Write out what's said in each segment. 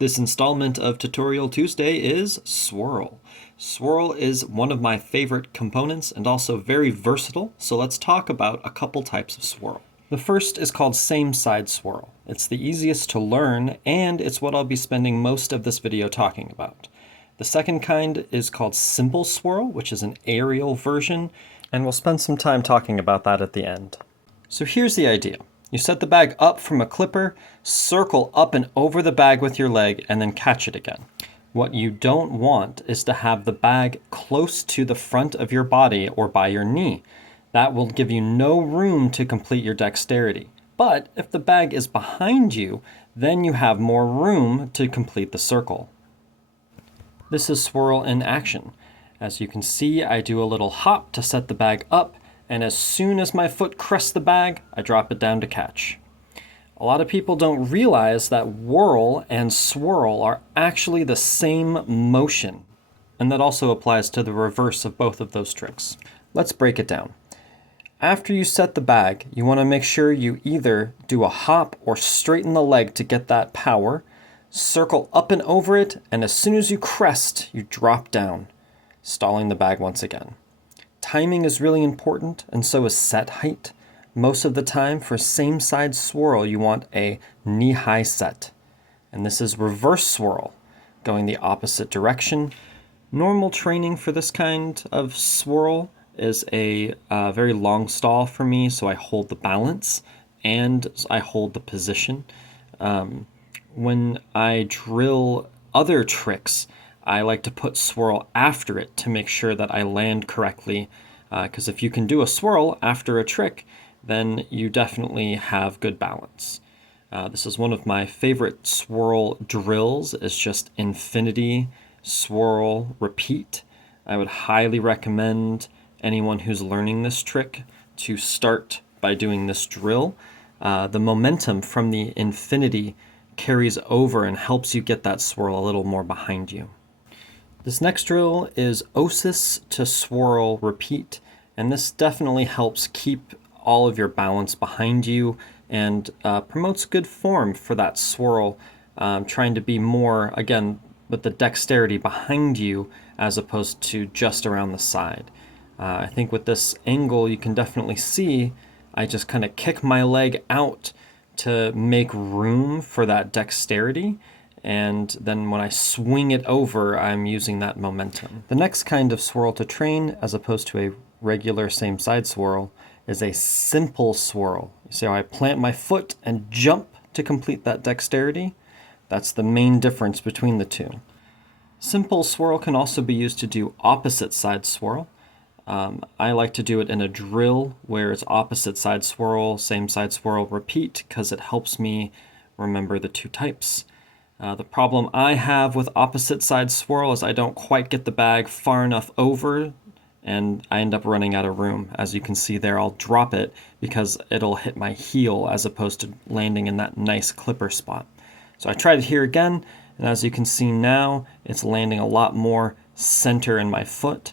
This installment of Tutorial Tuesday is Swirl. Swirl is one of my favorite components and also very versatile, so let's talk about a couple types of swirl. The first is called same side swirl. It's the easiest to learn, and it's what I'll be spending most of this video talking about. The second kind is called simple swirl, which is an aerial version, and we'll spend some time talking about that at the end. So here's the idea. You set the bag up from a clipper, circle up and over the bag with your leg, and then catch it again. What you don't want is to have the bag close to the front of your body or by your knee. That will give you no room to complete your dexterity. But if the bag is behind you, then you have more room to complete the circle. This is swirl in action. As you can see, I do a little hop to set the bag up, and as soon as my foot crests the bag, I drop it down to catch. A lot of people don't realize that whirl and swirl are actually the same motion, and that also applies to the reverse of both of those tricks. Let's break it down. After you set the bag, you want to make sure you either do a hop or straighten the leg to get that power, circle up and over it, and as soon as you crest, you drop down, stalling the bag once again. Timing is really important, and so is set height. Most of the time, for same side swirl, you want a knee-high set. And this is reverse swirl, going the opposite direction. Normal training for this kind of swirl is a very long stall for me, so I hold the balance and I hold the position. When I drill other tricks, I like to put swirl after it to make sure that I land correctly, because if you can do a swirl after a trick, then you definitely have good balance. This is one of my favorite swirl drills. It's just infinity, swirl, repeat. I would highly recommend anyone who's learning this trick to start by doing this drill. The momentum from the infinity carries over and helps you get that swirl a little more behind you. This next drill is osis to swirl repeat, and this definitely helps keep all of your balance behind you and promotes good form for that swirl, trying to be more, again, with the dexterity behind you as opposed to just around the side. I think with this angle you can definitely see I just kind of kick my leg out to make room for that dexterity, and then when I swing it over, I'm using that momentum. The next kind of swirl to train, as opposed to a regular same side swirl, is a simple swirl. You see how I plant my foot and jump to complete that dexterity? That's the main difference between the two. Simple swirl can also be used to do opposite side swirl. I like to do it in a drill where it's opposite side swirl, same side swirl, repeat, because it helps me remember the two types. The problem I have with opposite side swirl is I don't quite get the bag far enough over, and I end up running out of room. As you can see there, I'll drop it because it'll hit my heel as opposed to landing in that nice clipper spot. So I tried it here again, and as you can see now, it's landing a lot more center in my foot.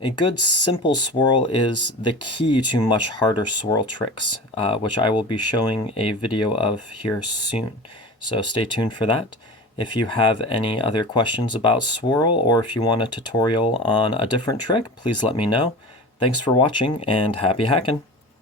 A good simple swirl is the key to much harder swirl tricks, which I will be showing a video of here soon. So stay tuned for that. If you have any other questions about swirl, or if you want a tutorial on a different trick, please let me know. Thanks for watching, and happy hacking!